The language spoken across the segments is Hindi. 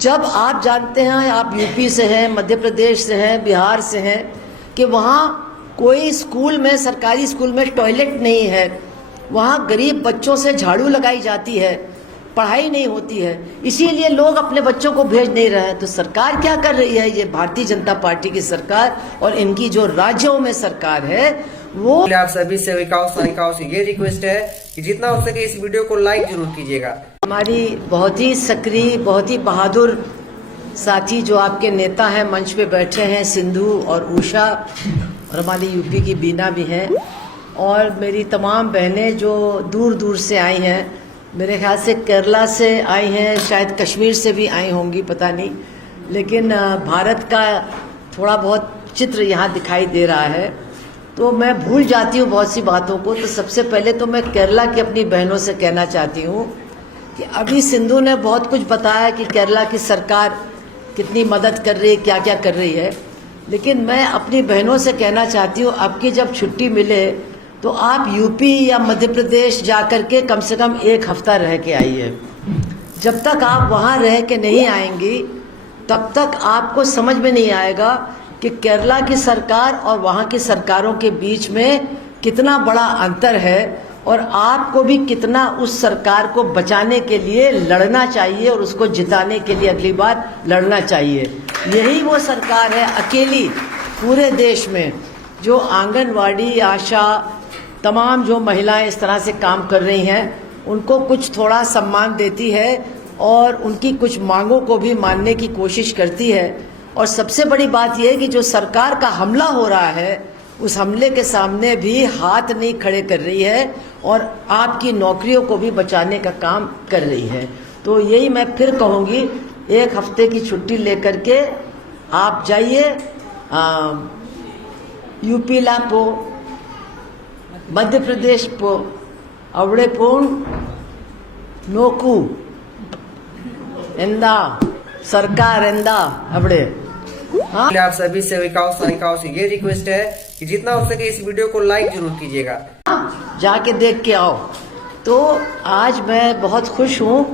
जब आप जानते हैं, आप यूपी से हैं, मध्य प्रदेश से हैं, बिहार से हैं, कि वहाँ कोई स्कूल में, सरकारी स्कूल में टॉयलेट नहीं है, वहाँ गरीब बच्चों से झाड़ू लगाई जाती है, पढ़ाई नहीं होती है, इसीलिए लोग अपने बच्चों को भेज नहीं रहे हैं। तो सरकार क्या कर रही है? ये भारतीय जनता पार्टी की सरकार और इनकी जो राज्यों में सरकार है वो। आप सभी सेविकाओं सहायिकाओं से ये रिक्वेस्ट है कि जितना हो सके इस वीडियो को लाइक जरूर कीजिएगा। हमारी बहुत ही सक्रिय, बहुत ही बहादुर साथी जो आपके नेता हैं, मंच पे बैठे हैं, सिंधु और उषा, और हमारी यूपी की बीना भी हैं, और मेरी तमाम बहनें जो दूर दूर से आई हैं, मेरे ख्याल से केरला से आई हैं, शायद कश्मीर से भी आई होंगी, पता नहीं, लेकिन भारत का थोड़ा बहुत चित्र यहाँ दिखाई दे रहा है। तो मैं भूल जाती हूँ बहुत सी बातों को। तो सबसे पहले तो मैं केरला की अपनी बहनों से कहना चाहती हूँ कि अभी सिंधु ने बहुत कुछ बताया कि केरला की सरकार कितनी मदद कर रही है, क्या क्या कर रही है, लेकिन मैं अपनी बहनों से कहना चाहती हूँ, आपकी जब छुट्टी मिले तो आप यूपी या मध्य प्रदेश जा कर के कम से कम 1 हफ्ता रह के आइए। जब तक आप वहाँ रह के नहीं आएंगी तब तक आपको समझ में नहीं आएगा कि केरला की सरकार और वहाँ की सरकारों के बीच में कितना बड़ा अंतर है, और आपको भी कितना उस सरकार को बचाने के लिए लड़ना चाहिए और उसको जिताने के लिए अगली बार लड़ना चाहिए। यही वो सरकार है अकेली पूरे देश में जो आंगनवाड़ी, आशा, तमाम जो महिलाएं इस तरह से काम कर रही हैं, उनको कुछ थोड़ा सम्मान देती है और उनकी कुछ मांगों को भी मानने की कोशिश करती है। और सबसे बड़ी बात यह है कि जो सरकार का हमला हो रहा है उस हमले के सामने भी हाथ नहीं खड़े कर रही है और आपकी नौकरियों को भी बचाने का काम कर रही है। तो यही मैं फिर कहूँगी, 1 हफ्ते की छुट्टी लेकर के आप जाइए यूपी ला पो, मध्य प्रदेश पो, अवड़े पोन नोकू एंदा सरकार एंदा अवड़े। हाँ, आप सभी सेविकाओं सहायिकाओं से ये रिक्वेस्ट है कि जितना हो सके इस वीडियो को लाइक जरूर कीजिएगा, जाके देख के आओ। तो आज मैं बहुत खुश हूँ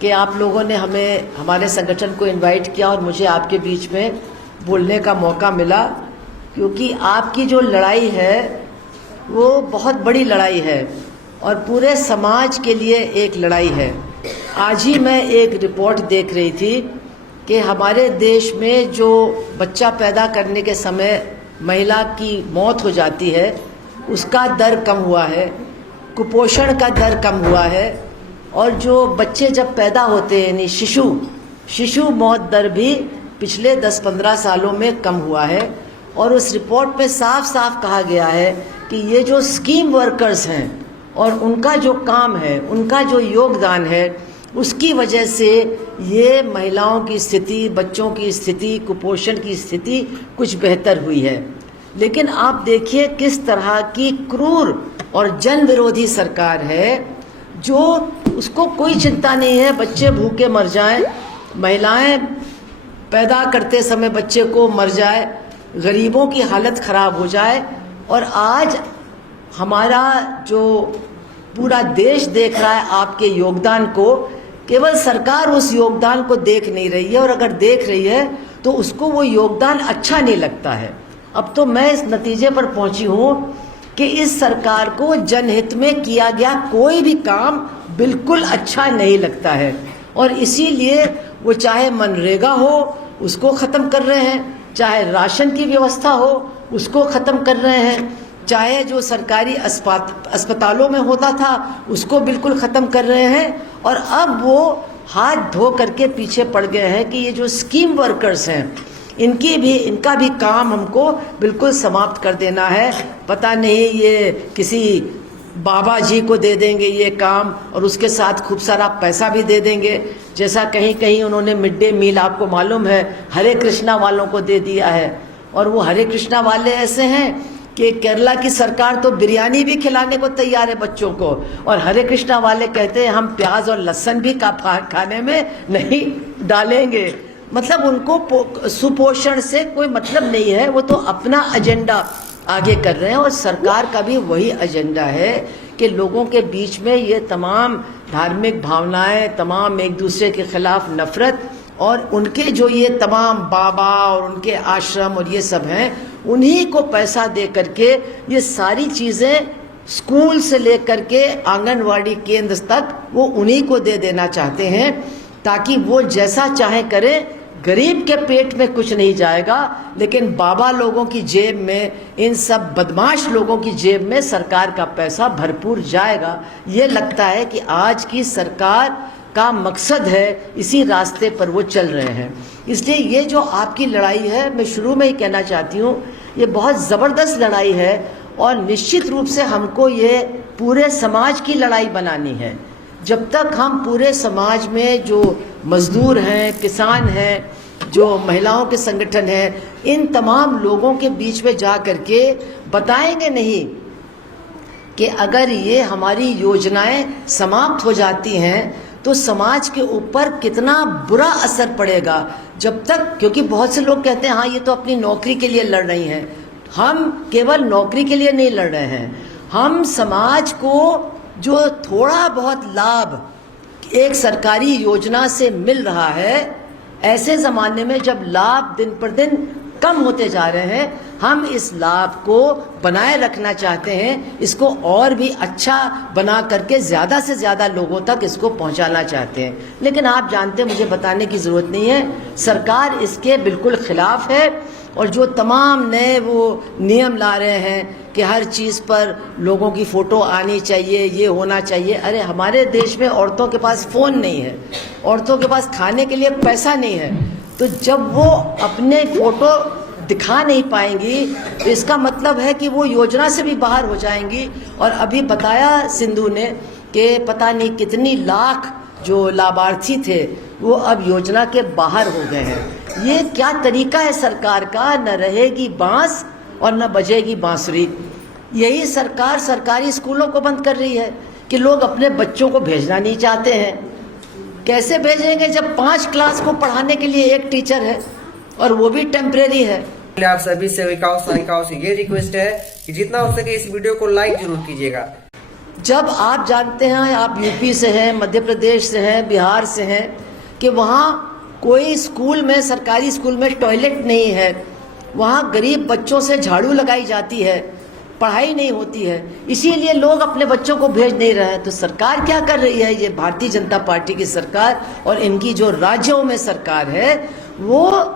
कि आप लोगों ने हमें, हमारे संगठन को इनवाइट किया और मुझे आपके बीच में बोलने का मौका मिला, क्योंकि आपकी जो लड़ाई है वो बहुत बड़ी लड़ाई है और पूरे समाज के लिए एक लड़ाई है। आज ही मैं एक रिपोर्ट देख रही थी कि हमारे देश में जो बच्चा पैदा करने के समय महिला की मौत हो जाती है उसका दर कम हुआ है, कुपोषण का दर कम हुआ है, और जो बच्चे जब पैदा होते हैं यानी शिशु मौत दर भी पिछले 10-15 सालों में कम हुआ है। और उस रिपोर्ट में साफ साफ कहा गया है कि ये जो स्कीम वर्कर्स हैं और उनका जो काम है, उनका जो योगदान है, उसकी वजह से ये महिलाओं की स्थिति, बच्चों की स्थिति, कुपोषण की स्थिति कुछ बेहतर हुई है। लेकिन आप देखिए किस तरह की क्रूर और जन विरोधी सरकार है, जो उसको कोई चिंता नहीं है बच्चे भूखे मर जाएं, महिलाएं पैदा करते समय बच्चे को मर जाए, गरीबों की हालत ख़राब हो जाए। और आज हमारा जो पूरा देश देख रहा है आपके योगदान को, केवल सरकार उस योगदान को देख नहीं रही है, और अगर देख रही है तो उसको वो योगदान अच्छा नहीं लगता है। अब तो मैं इस नतीजे पर पहुंची हूँ कि इस सरकार को जनहित में किया गया कोई भी काम बिल्कुल अच्छा नहीं लगता है, और इसीलिए वो चाहे मनरेगा हो उसको ख़त्म कर रहे हैं, चाहे राशन की व्यवस्था हो उसको ख़त्म कर रहे हैं, चाहे जो सरकारी अस्पतालों में होता था उसको बिल्कुल ख़त्म कर रहे हैं, और अब वो हाथ धो करके पीछे पड़ गए हैं कि ये जो स्कीम वर्कर्स हैं इनका भी काम हमको बिल्कुल समाप्त कर देना है। पता नहीं ये किसी बाबा जी को दे देंगे ये काम, और उसके साथ खूब सारा पैसा भी दे देंगे, जैसा कहीं कहीं उन्होंने मिड डे मील, आपको मालूम है, हरे कृष्णा वालों को दे दिया है। और वो हरे कृष्णा वाले ऐसे हैं कि केरला की सरकार तो बिरयानी भी खिलाने को तैयार है बच्चों को, और हरे कृष्णा वाले कहते हैं हम प्याज और लहसुन भी खाने में नहीं डालेंगे। मतलब उनको सुपोषण से कोई मतलब नहीं है, वो तो अपना एजेंडा आगे कर रहे हैं। और सरकार का भी वही एजेंडा है कि लोगों के बीच में ये तमाम धार्मिक भावनाएं, तमाम एक दूसरे के खिलाफ नफरत और उनके जो ये तमाम बाबा और उनके आश्रम और ये सब हैं, उन्हीं को पैसा दे करके ये सारी चीज़ें स्कूल से लेकर के आंगनवाड़ी केंद्र तक वो उन्हीं को दे देना चाहते हैं, ताकि वो जैसा चाहे करें। गरीब के पेट में कुछ नहीं जाएगा, लेकिन बाबा लोगों की जेब में, इन सब बदमाश लोगों की जेब में सरकार का पैसा भरपूर जाएगा। ये लगता है कि आज की सरकार का मकसद है, इसी रास्ते पर वो चल रहे हैं। इसलिए ये जो आपकी लड़ाई है, मैं शुरू में ही कहना चाहती हूँ, ये बहुत ज़बरदस्त लड़ाई है और निश्चित रूप से हमको ये पूरे समाज की लड़ाई बनानी है। जब तक हम पूरे समाज में जो मजदूर हैं, किसान हैं, जो महिलाओं के संगठन हैं, इन तमाम लोगों के बीच में जा कर के बताएंगे नहीं कि अगर ये हमारी योजनाएं समाप्त हो जाती हैं तो समाज के ऊपर कितना बुरा असर पड़ेगा। जब तक, क्योंकि बहुत से लोग कहते हैं हाँ ये तो अपनी नौकरी के लिए लड़ रही हैं। हम केवल नौकरी के लिए नहीं लड़ रहे हैं, हम समाज को जो थोड़ा बहुत लाभ एक सरकारी योजना से मिल रहा है, ऐसे ज़माने में जब लाभ दिन पर दिन कम होते जा रहे हैं, हम इस लाभ को बनाए रखना चाहते हैं, इसको और भी अच्छा बना करके ज़्यादा से ज़्यादा लोगों तक इसको पहुंचाना चाहते हैं। लेकिन आप जानते हैं, मुझे बताने की ज़रूरत नहीं है, सरकार इसके बिल्कुल ख़िलाफ़ है। और जो तमाम नए वो नियम ला रहे हैं कि हर चीज़ पर लोगों की फ़ोटो आनी चाहिए, ये होना चाहिए। अरे हमारे देश में औरतों के पास फ़ोन नहीं है, औरतों के पास खाने के लिए पैसा नहीं है, तो जब वो अपने फ़ोटो दिखा नहीं पाएंगी तो इसका मतलब है कि वो योजना से भी बाहर हो जाएंगी। और अभी बताया सिंधु ने कि पता नहीं कितनी लाख जो लाभार्थी थे वो अब योजना के बाहर हो गए हैं। ये क्या तरीका है सरकार का? न रहेगी बांस और न बजेगी बांसुरी। यही सरकार सरकारी स्कूलों को बंद कर रही है कि लोग अपने बच्चों को भेजना नहीं चाहते हैं। कैसे भेजेंगे जब 5 क्लास को पढ़ाने के लिए एक टीचर है और वो भी टेम्परेरी है। आप सभी सेविकाओं सहायिकाओं से ये रिक्वेस्ट है कि जितना हो सके इस वीडियो को लाइक जरूर कीजिएगा। जब आप जानते हैं, आप यूपी से हैं, मध्य प्रदेश से हैं, बिहार से हैं, कि वहाँ कोई स्कूल में, सरकारी स्कूल में टॉयलेट नहीं है, वहाँ गरीब बच्चों से झाड़ू लगाई जाती है, पढ़ाई नहीं होती है, इसीलिए लोग अपने बच्चों को भेज नहीं रहे हैं। तो सरकार क्या कर रही है? ये भारतीय जनता पार्टी की सरकार और इनकी जो राज्यों में सरकार है, वो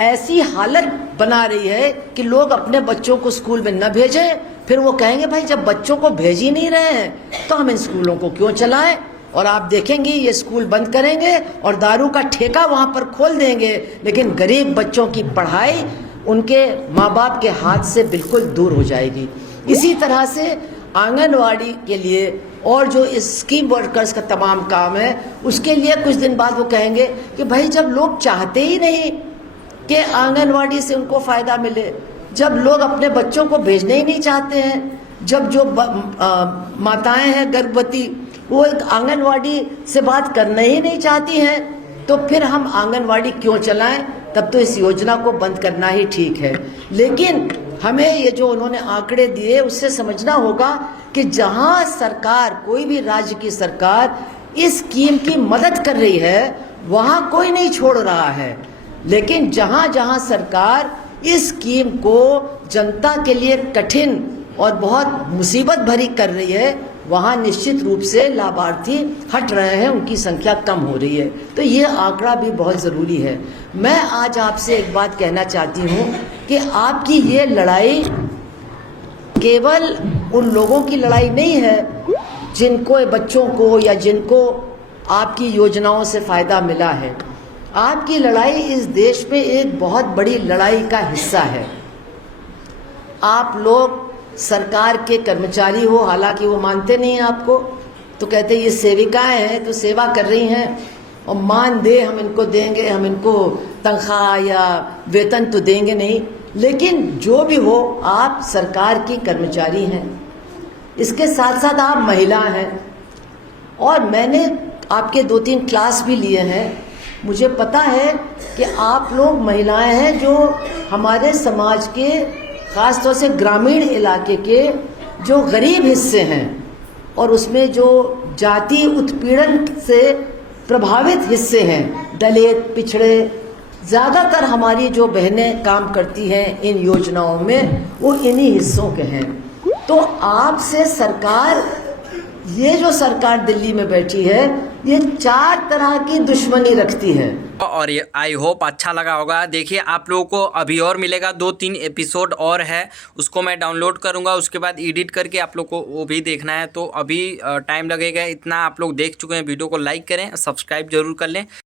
ऐसी हालत बना रही है कि लोग अपने बच्चों को स्कूल में न भेजें। फिर वो कहेंगे भाई जब बच्चों को भेज ही नहीं रहे हैं तो हम इन स्कूलों को क्यों चलाएं। और आप देखेंगे ये स्कूल बंद करेंगे और दारू का ठेका वहाँ पर खोल देंगे, लेकिन गरीब बच्चों की पढ़ाई उनके माँ बाप के हाथ से बिल्कुल दूर हो जाएगी। इसी तरह से आंगनवाड़ी के लिए और जो इस स्कीम वर्कर्स का तमाम काम है, उसके लिए कुछ दिन बाद वो कहेंगे कि भाई जब लोग चाहते ही नहीं कि आंगनवाड़ी से उनको फ़ायदा मिले, जब लोग अपने बच्चों को भेजने ही नहीं चाहते हैं, जब जो माताएं हैं गर्भवती वो एक आंगनवाड़ी से बात करना ही नहीं चाहती हैं, तो फिर हम आंगनवाड़ी क्यों चलाएं? तब तो इस योजना को बंद करना ही ठीक है। लेकिन हमें ये जो उन्होंने आंकड़े दिए उससे समझना होगा कि जहां सरकार, कोई भी राज्य की सरकार इस स्कीम की मदद कर रही है, वहां कोई नहीं छोड़ रहा है। लेकिन जहां जहां सरकार इस स्कीम को जनता के लिए कठिन और बहुत मुसीबत भरी कर रही है, वहाँ निश्चित रूप से लाभार्थी हट रहे हैं, उनकी संख्या कम हो रही है। तो ये आंकड़ा भी बहुत ज़रूरी है। मैं आज आपसे एक बात कहना चाहती हूँ कि आपकी ये लड़ाई केवल उन लोगों की लड़ाई नहीं है जिनको, बच्चों को या जिनको आपकी योजनाओं से फ़ायदा मिला है। आपकी लड़ाई इस देश में एक बहुत बड़ी लड़ाई का हिस्सा है। आप लोग सरकार के कर्मचारी हो, हालांकि वो मानते नहीं हैं आपको, तो कहते ये सेविकाएं हैं तो सेवा कर रही हैं और मान दे हम इनको देंगे, हम इनको तनख्वाह या वेतन तो देंगे नहीं। लेकिन जो भी हो, आप सरकार की कर्मचारी हैं, इसके साथ साथ आप महिला हैं। और मैंने आपके 2-3 क्लास भी लिए हैं, मुझे पता है कि आप लोग महिलाएं हैं जो हमारे समाज के, ख़ास तौर से ग्रामीण इलाके के जो गरीब हिस्से हैं और उसमें जो जाति उत्पीड़न से प्रभावित हिस्से हैं, दलित, पिछड़े, ज़्यादातर हमारी जो बहनें काम करती हैं इन योजनाओं में वो इन्हीं हिस्सों के हैं। तो आपसे सरकार, ये जो सरकार दिल्ली में बैठी है, ये 4 तरह की दुश्मनी रखती है। और ये आई होप अच्छा लगा होगा। देखिए आप लोगों को अभी और मिलेगा, 2-3 एपिसोड और है, उसको मैं डाउनलोड करूंगा, उसके बाद एडिट करके आप लोग को वो भी देखना है, तो अभी टाइम लगेगा। इतना आप लोग देख चुके हैं, वीडियो को लाइक करें, सब्सक्राइब जरूर कर लें।